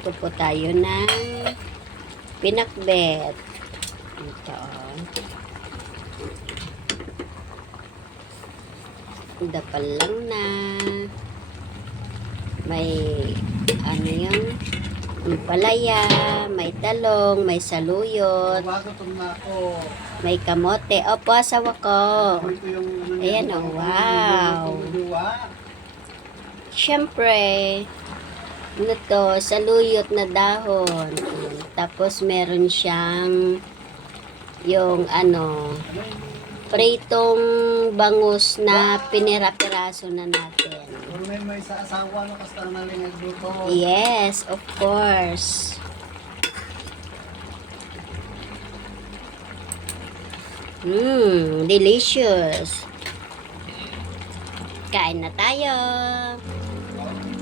Magluluto po tayo ng pinakbet. Ito. Dapal lang na. May ano yung palaya, may talong, may saluyot, may kamote. Opo, asawa ko. Ayan, oh, wow. Siyempre, ano to, saluyot na dahon. Tapos meron siyang yung ano, pritong bangus na pinira-piraso na natin. May sa asawa no kasta naling nagluto. Yes, of course. Delicious. Kain na tayo.